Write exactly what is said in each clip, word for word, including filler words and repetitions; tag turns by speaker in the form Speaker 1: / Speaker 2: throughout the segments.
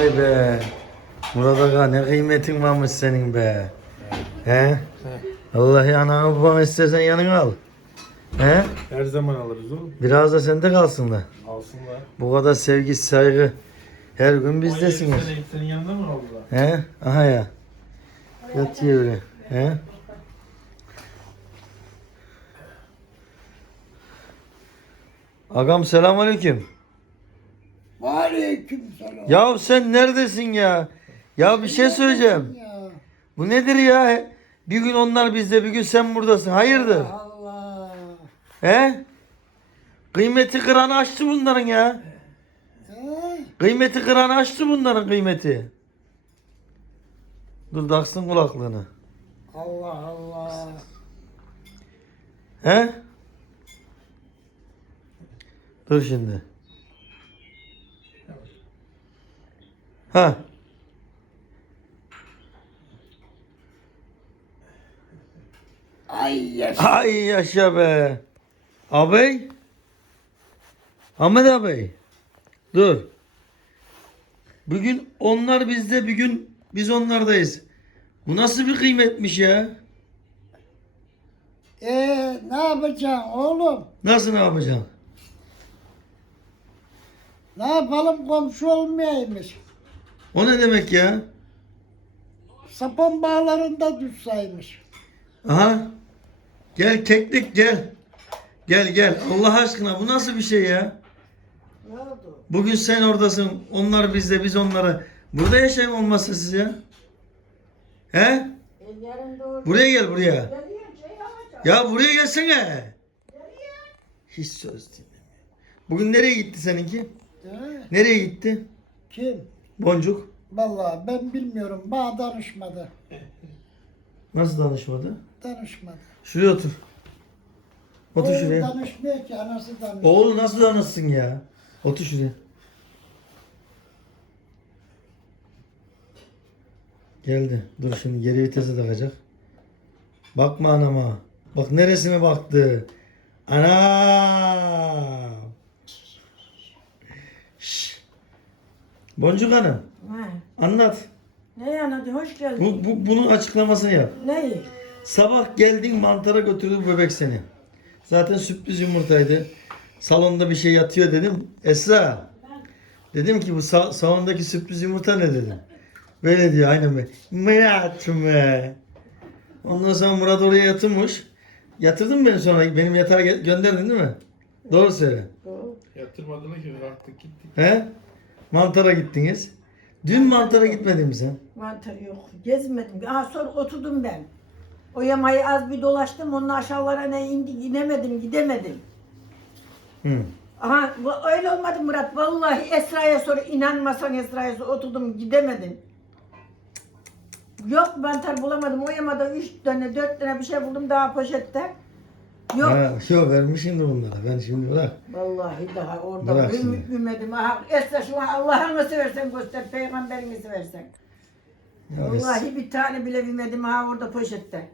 Speaker 1: Vay be. Murat Aga ne kıymetin varmış senin be. He? Vallahi ananı babanı istersen yanına al. He?
Speaker 2: Her zaman alırız oğlum.
Speaker 1: Biraz da sende kalsın da.
Speaker 2: Alsınlar.
Speaker 1: Bu kadar sevgi, saygı her gün bizdesiniz.
Speaker 2: on yedi sene senin yanında mı oldular?
Speaker 1: He? Aha ya. Yatıyor öyle. He? Agam selamünaleyküm.
Speaker 3: Aleykümselam.
Speaker 1: Ya sen neredesin ya? Ya bir şey söyleyeceğim.
Speaker 3: Ya.
Speaker 1: Bu nedir ya? Bir gün onlar bizde, bir gün sen buradasın. Hayırdır?
Speaker 3: Allah.
Speaker 1: He? Kıymeti kıranı açtı bunların ya.
Speaker 3: He?
Speaker 1: Kıymeti kıranı açtı bunların kıymeti. Dur taksın kulaklığını.
Speaker 3: Allah Allah.
Speaker 1: He? Dur şimdi. Ha.
Speaker 3: Ay yaşa.
Speaker 1: Ay yaşa be. Ağabey. Ahmet ağabey. Dur. Bugün onlar bizde, bir gün biz onlardayız. Bu nasıl bir kıymetmiş ya?
Speaker 3: Ee, ne yapacaksın oğlum?
Speaker 1: Nasıl ne yapacaksın?
Speaker 3: Ne yapalım, komşu olmayaymış.
Speaker 1: O ne demek ya?
Speaker 3: Sapan bağlarında düşseymiş.
Speaker 1: Aha. Gel keklik gel. Gel gel. Allah aşkına bu nasıl bir şey ya?
Speaker 3: Ne oldu?
Speaker 1: Bugün sen oradasın. Onlar bizde, biz onlara. Burada yaşayın olmazsa siz ya. He?
Speaker 3: E, yarın doğru.
Speaker 1: Buraya gel buraya.
Speaker 3: Geliyorum, şey yapacağım.
Speaker 1: Ya buraya gelsene. Hiç söz dinlemiyor. Bugün nereye gitti seninki?
Speaker 3: He?
Speaker 1: Nereye gitti?
Speaker 3: Kim?
Speaker 1: Boncuk.
Speaker 3: Vallahi ben bilmiyorum. Bana danışmadı.
Speaker 1: Nasıl danışmadı?
Speaker 3: Danışmadı.
Speaker 1: Şuraya otur. Otur
Speaker 3: Oğlum
Speaker 1: şuraya.
Speaker 3: danışmıyor ki, anası danışmıyor.
Speaker 1: Oğlum nasıl danışsın ya? Otur şuraya. Geldi. Dur şimdi geri vitese takacak. Bakma anama. Bak neresine baktı. Ana. Şş. Boncuk Hanım.
Speaker 4: He.
Speaker 1: Anlat.
Speaker 4: Ne yani, hadi hoş geldin.
Speaker 1: Bu, bu, bunun açıklamasını yap.
Speaker 4: Ne?
Speaker 1: Sabah geldin mantara götürdü bu bebek seni. Zaten sürpriz yumurtaydı. Salonda bir şey yatıyor dedim. Esra. Dedim ki bu sa- salondaki sürpriz yumurta ne dedim. Böyle diyor aynen be. Murat mı? Ondan sonra Murat oraya yatırmış. Yatırdın mı beni sonra? Benim yatağa ge- gönderdin değil mi? Doğru söyle.
Speaker 2: Yatırmadığını ki kalktık gittik.
Speaker 1: He? Mantara gittiniz. Dün mantara gitmedin mi sen?
Speaker 4: Mantar yok. Gezmedim. Aha sonra oturdum ben. O yamayı az bir dolaştım. Onun aşağılara ne indi, inemedim, gidemedim.
Speaker 1: Hı.
Speaker 4: Aha bu öyle olmadı Murat. Vallahi Esra'ya sonra inanmasan Esra'ya sonra oturdum, gidemedim. Yok, mantar bulamadım. O yamada üç tane, dört tane bir şey buldum daha poşette. Yok.
Speaker 1: Ha, yok vermişim de bunlara. Ben şimdi bırak.
Speaker 4: Vallahi daha orada
Speaker 1: Bırak
Speaker 4: ümit
Speaker 1: şimdi.
Speaker 4: bilmedim. Aha Esra şu an Allah'ını seversen göster, peygamberini seversen.
Speaker 1: Ya
Speaker 4: Vallahi bir tane bile bilmedim ha orada poşette.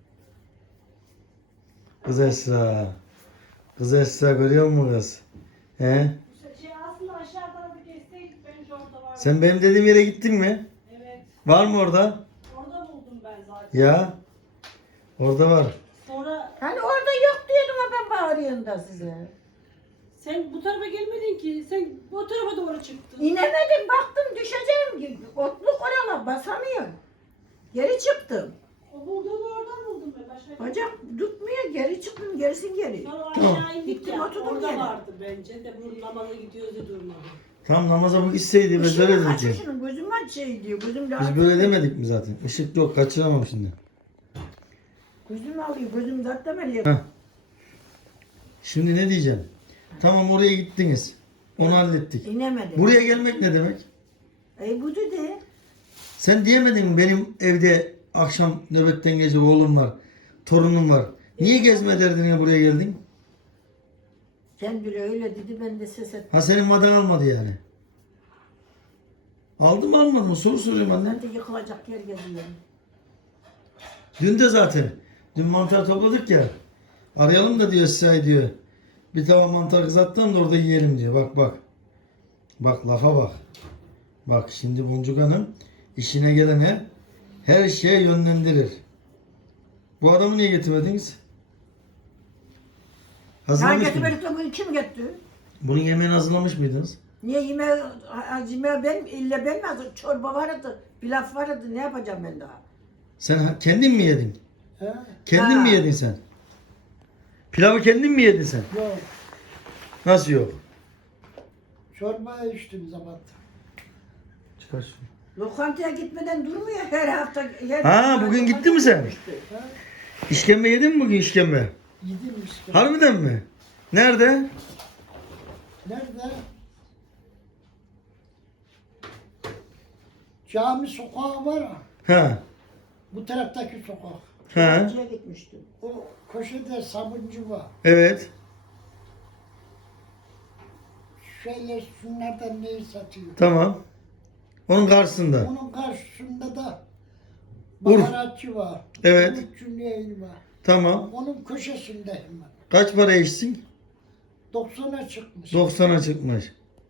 Speaker 1: Kız Esra. Kız Esra görüyor musun kız? He?
Speaker 5: Şey aslında aşağı tarafa geçseydik bence orada var.
Speaker 1: Sen benim dediğim yere gittin mi?
Speaker 5: Evet.
Speaker 1: Var mı orada?
Speaker 5: Orada buldum ben zaten.
Speaker 1: Ya. Orada var.
Speaker 5: Sonra
Speaker 4: Hani orada yok diyordum ama ben bağırıyorum da size.
Speaker 5: sen bu tarafa gelmedin ki. Sen bu tarafa doğru çıktın.
Speaker 4: İnemedim, baktım düşeceğim gibi. Otluk oralar basamıyorum. Geri çıktım.
Speaker 5: O bulduğunu oradan buldum ben. Başka
Speaker 4: Bacak tutmuyor, geri çıktım, gerisin geri.
Speaker 5: Sonra
Speaker 1: Tamam.
Speaker 5: aşağı indik
Speaker 4: Gittim,
Speaker 5: ya.
Speaker 4: oturdum
Speaker 5: Orada
Speaker 4: yere.
Speaker 5: vardı bence de bu namaza gidiyoruz diye durmadı.
Speaker 1: Tam namaza bu gitseydi biz böyle
Speaker 4: Işığını
Speaker 1: dedik ki.
Speaker 4: açışını gözüm aç şey diyor, gözüm de
Speaker 1: Biz böyle demedik mi zaten? Işık yok kaçıramam şimdi.
Speaker 4: Gözüm alıyor, gözüm zaten öyle.
Speaker 1: Heh. Şimdi ne diyeceğim? Tamam oraya gittiniz. Onu hallettik.
Speaker 4: İnemedim.
Speaker 1: Buraya gelmek ne demek?
Speaker 4: E bu dedi.
Speaker 1: Sen diyemedin mi benim evde akşam nöbetten gece oğlum var, torunum var. Niye gezme derdine buraya geldin?
Speaker 4: Sen bile öyle dedi, ben de ses ettim.
Speaker 1: Ha senin madan almadı yani. Aldı mı almadı mı? Soru soruyorum anne.
Speaker 4: Ben de yıkılacak yer geziyorum.
Speaker 1: Dün de zaten. Dün mantar topladık ya. Arayalım da diyor Esra'yı diyor. Bir tava mantar kızarttım da orada yiyelim diyor. Bak bak. Bak lafa bak. Bak şimdi Boncuk Hanım işine gelene her şeye yönlendirir. Bu adamı niye getirmediniz?
Speaker 4: Ben
Speaker 1: Hazırlamış mıydınız?
Speaker 4: getirmedik bunu kim getirdi?
Speaker 1: Bunun yemeğini hazırlamış mıydınız?
Speaker 4: Niye yemeği, yemeği ben, illa ben mi hazır? Çorba vardı, pilav vardı, ne yapacağım ben daha?
Speaker 1: Sen ha- kendin mi yedin?
Speaker 3: He?
Speaker 1: Kendin
Speaker 4: Ha.
Speaker 1: mi yedin sen? Pilavı kendin mi yedin sen?
Speaker 3: Yok.
Speaker 1: Nasıl yok?
Speaker 3: Çorba içtim zaman.
Speaker 1: Çıkar şunu.
Speaker 4: Lokantaya gitmeden durmuyor her hafta. Her
Speaker 1: Ha, bugün gitti mi sen?
Speaker 4: gitmişti.
Speaker 3: He?
Speaker 1: İşkembe yedin mi bugün işkembe?
Speaker 3: Yedim işte.
Speaker 1: Harbiden mi? Nerede?
Speaker 3: Nerede? Cami sokağı var ha.
Speaker 1: Ha.
Speaker 3: Bu taraftaki sokak.
Speaker 1: Ha.
Speaker 4: Lokantaya gitmiştim.
Speaker 3: O köşede sabuncu var.
Speaker 1: Evet.
Speaker 3: Şöyle şunlardan neyi satıyor?
Speaker 1: Tamam. Onun karşısında.
Speaker 3: Onun karşısında da
Speaker 1: Urf.
Speaker 3: baharatçı var.
Speaker 1: Evet.
Speaker 3: Urfçu neyi var.
Speaker 1: Tamam.
Speaker 3: Onun köşesinde hemen.
Speaker 1: Kaç para içtin?
Speaker 3: doksana çıkmış.
Speaker 1: doksana çıkmış.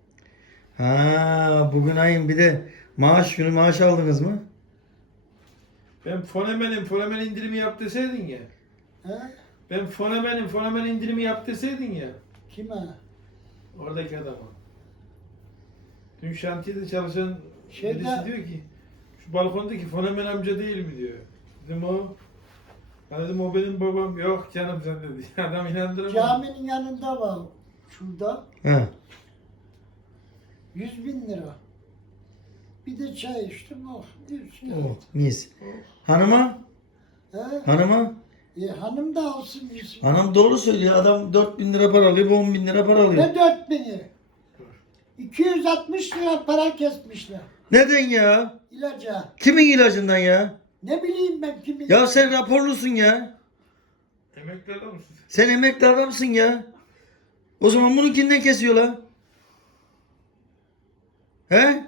Speaker 1: Ha, bugün ayın bir de maaş günü maaş aldınız mı?
Speaker 2: Ben fonemenin fonemen indirimi yap deseydin ya.
Speaker 3: He?
Speaker 2: Ben fonemenin fonemen indirimi yap deseydin ya.
Speaker 3: Kime?
Speaker 2: Oradaki adama. Dün şantiyede çalışan
Speaker 3: Şeyde-
Speaker 2: birisi diyor ki şu balkondaki fonemen amca değil mi diyor. Dedim o. Ben dedim o benim babam. Yok canım sen dedi. Adam inandıramadı.
Speaker 3: Caminin yanında var. Şurada.
Speaker 1: Ha.
Speaker 3: Yüz bin lira. Bir de çay içtim. Oh. İşte.
Speaker 1: Oh, mis. Hanıma?
Speaker 3: He?
Speaker 1: Hanıma?
Speaker 3: E, hanım da alsın yüz bin.
Speaker 1: Hanım doğru söylüyor. Adam dört bin lira para alıyor, bu on bin lira para alıyor.
Speaker 3: Ne dört bini? iki yüz altmış lira para kesmişler.
Speaker 1: Neden ya?
Speaker 3: İlaca.
Speaker 1: Kimin ilacından ya?
Speaker 3: Ne bileyim ben kimin.
Speaker 1: Ya sen raporlusun ya.
Speaker 2: Emekli adam mısın?
Speaker 1: Sen emekli adamsın ya. O zaman bununkinden kesiyorlar. He?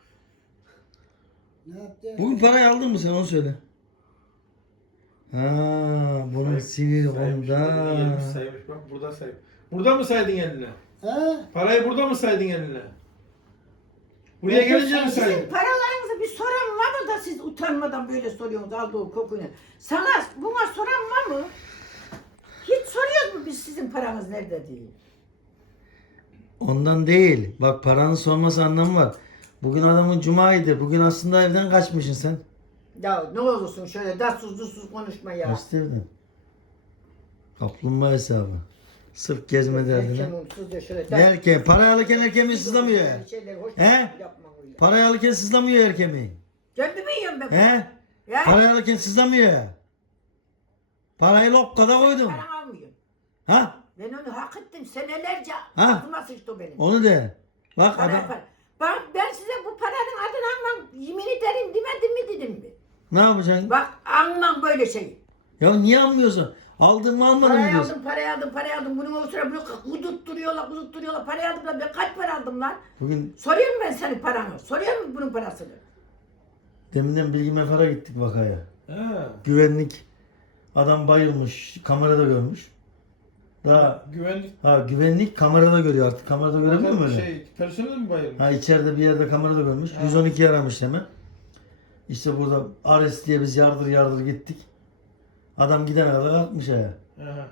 Speaker 3: Ne yaptı?
Speaker 1: Bugün parayı aldın mı sen onu söyle. Ha, bunun siniri
Speaker 2: Saymış,
Speaker 1: onda.
Speaker 2: elini saymış. Bak burada say. Burada mı saydın eline?
Speaker 3: He?
Speaker 2: Parayı burada mı saydın eline? Buraya
Speaker 3: Yok,
Speaker 2: gelince mi
Speaker 3: sen-
Speaker 2: saydın?
Speaker 4: Sizin paralarınızı bir soran var mı da siz utanmadan böyle soruyorsunuz aldığı kokunu? Sana, buna soran var mı? Hiç soruyoruz mu biz sizin paranız nerede diye?
Speaker 1: Ondan değil. Bak paranın sorması anlamı var. Bugün adamın cumaydı. Bugün aslında evden kaçmışsın sen.
Speaker 4: Ya ne olursun şöyle datsız dutsuz konuşma ya.
Speaker 1: Kaçtı evden. Kaplumbağa hesabı. Sırf gezme derdine.
Speaker 4: Erken umutsuz diyor şöyle.
Speaker 1: Ne erkeği? Parayı alırken erkeği sızlamıyor ya.
Speaker 4: Şeyler hoş
Speaker 1: He?
Speaker 4: yapma öyle.
Speaker 1: Parayı alırken sızlamıyor erkeği.
Speaker 4: Kendimi yiyorum ben.
Speaker 1: He?
Speaker 4: Ya.
Speaker 1: Parayı alırken sızlamıyor ya. Parayı lokkada koydum.
Speaker 4: Paran almıyorum.
Speaker 1: Ha?
Speaker 4: Ben onu hak ettim senelerce.
Speaker 1: Ha?
Speaker 4: Aklıma sıçtı o benim.
Speaker 1: Onu de. Bak
Speaker 4: Para,
Speaker 1: adam.
Speaker 4: para. Bak ben size bu paranın adını almam, yemin ederim demedim mi dedim mi?
Speaker 1: Ne yapacaksın?
Speaker 4: Bak almam böyle şey.
Speaker 1: Ya niye almıyorsun? Aldın mı almadın mı
Speaker 4: Parayı
Speaker 1: diyorsun?
Speaker 4: aldım, parayı aldım, parayı aldım. Bunu o sıra bunu kudurtturuyorlar, kudurtturuyorlar. Parayı aldım lan ben kaç para aldım lan?
Speaker 1: Bugün
Speaker 4: Soruyor mu ben senin paranı? Soruyor mu bunun parasını?
Speaker 1: deminden Bilgi Mefar'a gittik vakaya.
Speaker 2: Ha.
Speaker 1: Güvenlik adam bayılmış. Kamerada görmüş. Daha
Speaker 2: Güvenlik
Speaker 1: ha güvenlik kamerada görüyor artık. Kamerada görebiliyor mu öyle?
Speaker 2: şey, personel mi bayılmış?
Speaker 1: Ha içeride bir yerde kamerada görmüş.
Speaker 2: Ha.
Speaker 1: yüz on iki aramış hemen. İşte burada Ares diye biz yardır yardır gittik. Adam gidene kadar kalkmış ayağa.
Speaker 2: Aha.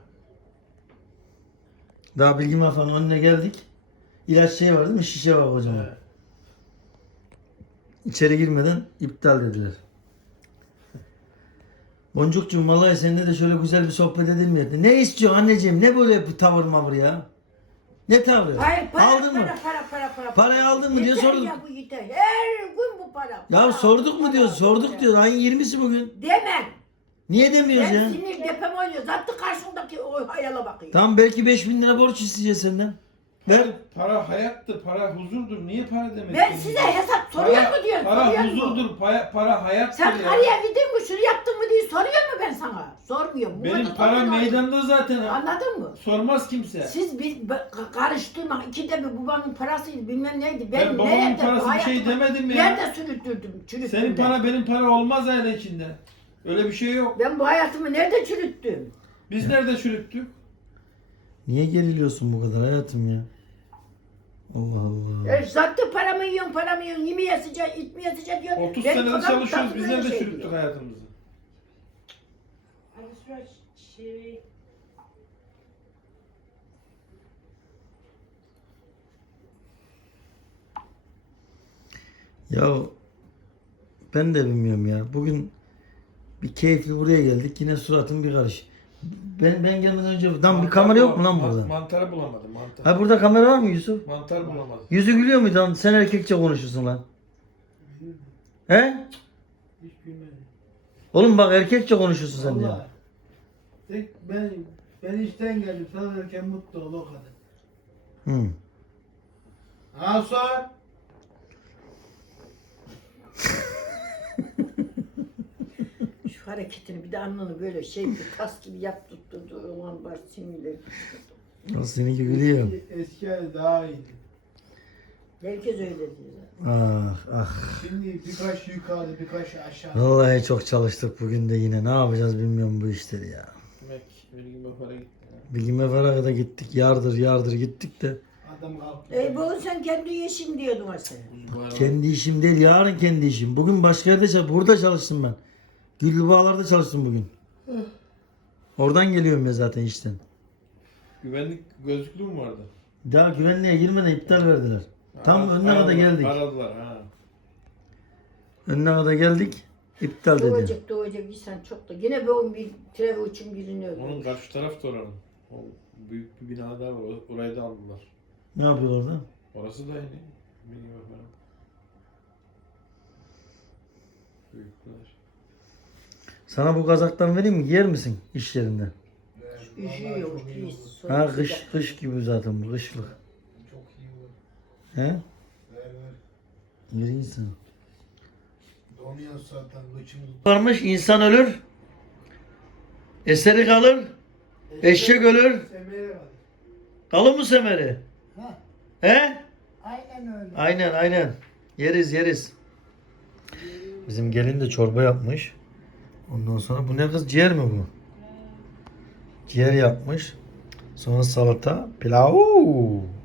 Speaker 1: Daha Bilgi Mefar'ın önüne geldik. İlaç şey var değil mi? Şişe var kocaman.
Speaker 2: Ha.
Speaker 1: İçeri girmeden iptal dediler. Boncukcuğum vallahi seninle de şöyle güzel bir sohbet edilmiyor. Ne istiyorsun anneciğim? Ne böyle bir tavır mavır ya? Ne tavrı?
Speaker 4: Hayır para,
Speaker 1: Aldın
Speaker 4: para,
Speaker 1: mı?
Speaker 4: para, para, para.
Speaker 1: Parayı aldın mı diye
Speaker 4: Yeter
Speaker 1: sorduk.
Speaker 4: ya bu yeter. Her gün bu para.
Speaker 1: Ya
Speaker 4: para,
Speaker 1: sorduk mu
Speaker 4: para,
Speaker 1: diyor,
Speaker 4: para.
Speaker 1: sorduk diyor. Ayın yirmisi bugün.
Speaker 4: Demem.
Speaker 1: Niye demiyoruz
Speaker 4: Ben
Speaker 1: ya?
Speaker 4: sinir depem oluyor. Zaten karşımdaki o hayala bakıyor.
Speaker 1: Tamam belki beş bin lira borç isteyeceğiz senden. Ver.
Speaker 2: Para, para hayattır, para huzurdur. Niye para demek?
Speaker 4: Ben size hesap soruyor mu diyorum.
Speaker 2: Para
Speaker 4: soruyor mu?
Speaker 2: huzurdur, para, para hayattır
Speaker 4: Sen
Speaker 2: ya.
Speaker 4: karıya gidin mi şunu yaptın mı diye soruyor mu ben sana? Sormuyorum.
Speaker 2: Benim
Speaker 4: Burada
Speaker 2: param
Speaker 4: toplu-
Speaker 2: meydanda zaten.
Speaker 4: Anladın mı?
Speaker 2: Sormaz kimse.
Speaker 4: Siz bir be- karıştırma. İkide bir babamın parasıydı bilmem neydi. Ben,
Speaker 2: Ben babamın
Speaker 4: nerede bu
Speaker 2: parası bir şey
Speaker 4: hayatımı
Speaker 2: demedim ya.
Speaker 4: Nerede sürüttürdüm? Çürüttüm
Speaker 2: Senin
Speaker 4: ben.
Speaker 2: para benim para olmaz aile içinde. Öyle bir şey yok.
Speaker 4: Ben bu hayatımı nerede çürüttüm?
Speaker 2: Biz nerede çürüttük?
Speaker 1: Niye geriliyorsun bu kadar hayatım ya? Allah Allah.
Speaker 4: E zaten paramı yiyorsun, paramı yiyorsun, yemeye sıcak, içmeye sıcak diyor.
Speaker 2: otuz
Speaker 4: Benim
Speaker 2: senedir
Speaker 4: kafam
Speaker 2: çalışıyoruz.
Speaker 4: tatlı
Speaker 2: Biz
Speaker 4: böyle
Speaker 2: nerede
Speaker 4: şey
Speaker 2: çürüttük
Speaker 4: diyor.
Speaker 2: hayatımızı?
Speaker 5: Alışveriş şey.
Speaker 1: Ya ben de bilmiyorum ya. Bugün bir keyifli buraya geldik. Yine suratım bir karış. Ben ben gelmeden önce lan bir
Speaker 2: Mantar
Speaker 1: kamera yok mu lan
Speaker 2: bulamadım.
Speaker 1: burada?
Speaker 2: Mantarı bulamadım. Mantar.
Speaker 1: Ha burada kamera var mı Yusuf?
Speaker 2: Mantar bulamadım.
Speaker 1: Yüzü gülüyor muydu lan? Sen erkekçe konuşuyorsun lan. He?
Speaker 3: Hiç bilmedim.
Speaker 1: Oğlum bak erkekçe konuşuyorsun sen ya.
Speaker 3: Vallahi. Tek ben ben işten geldim. Sanırken mutlu ol o kadar.
Speaker 1: Hı.
Speaker 3: Hasan.
Speaker 4: Şu hareketini bir de alnını böyle şey bir tas gibi yap tutturdu. Olan var sinirleri.
Speaker 1: O seninki gülüyor.
Speaker 3: Eski hali daha iyiydi.
Speaker 4: Herkes öyle diyor.
Speaker 1: Ah ah.
Speaker 3: Şimdi birkaç yukarıda birkaç aşağı.
Speaker 1: Vallahi çok çalıştık bugün de yine. Ne yapacağız bilmiyorum bu işleri ya.
Speaker 2: Demek bilgime para gitti. ya.
Speaker 1: Bilgime Ferah'a da gittik. Yardır yardır gittik de.
Speaker 3: Adam kalktı.
Speaker 4: Ey bu sen kendi yeşim diyordun aslında.
Speaker 2: Bayağı-
Speaker 1: Kendi işim değil, yarın kendi işim. Bugün başka yerde çalış, burada çalıştım ben. Güllübağlar'da çalıştım bugün. Oradan geliyorum ya zaten işten.
Speaker 2: Güvenlik gözlüklü mü vardı?
Speaker 1: Daha güvenliğe girmeden iptal verdiler. Tam
Speaker 2: Ha,
Speaker 1: önüne kadar
Speaker 2: aradılar,
Speaker 1: geldik.
Speaker 2: Aradılar ha.
Speaker 1: Önüne kadar geldik. İptal dedi.
Speaker 4: Doğacak doğacak insan çok da. Yine bu bir treve uçun birini
Speaker 2: Onun
Speaker 4: öldürdü.
Speaker 2: karşı taraf da oranın. O büyük bir bina daha var. o- Orayı da aldılar.
Speaker 1: Ne yapıyor orada?
Speaker 2: Orası da aynı. Bilgime para. Büyükler.
Speaker 1: Sana bu kazaktan vereyim mi? Giyer misin iş yerinde?
Speaker 4: Üşüyor, pis.
Speaker 1: Ha kış kış gibi zaten bu kışlık.
Speaker 3: Çok iyi oldu.
Speaker 1: He?
Speaker 3: Ver ver.
Speaker 1: Gireysin.
Speaker 3: Donuyor zaten kıçımız.
Speaker 1: Varmış insan ölür. Eseri kalır. Eşek ölür.
Speaker 3: Semere var.
Speaker 1: Kalır mı semeri?
Speaker 3: Ha,
Speaker 1: He?
Speaker 3: aynen öyle.
Speaker 1: Aynen aynen. Yeriz yeriz. Bizim gelin de çorba yapmış. Ondan sonra bu ne kız, ciğer mi bu? Ciğer yapmış. Sonra salata, pilav.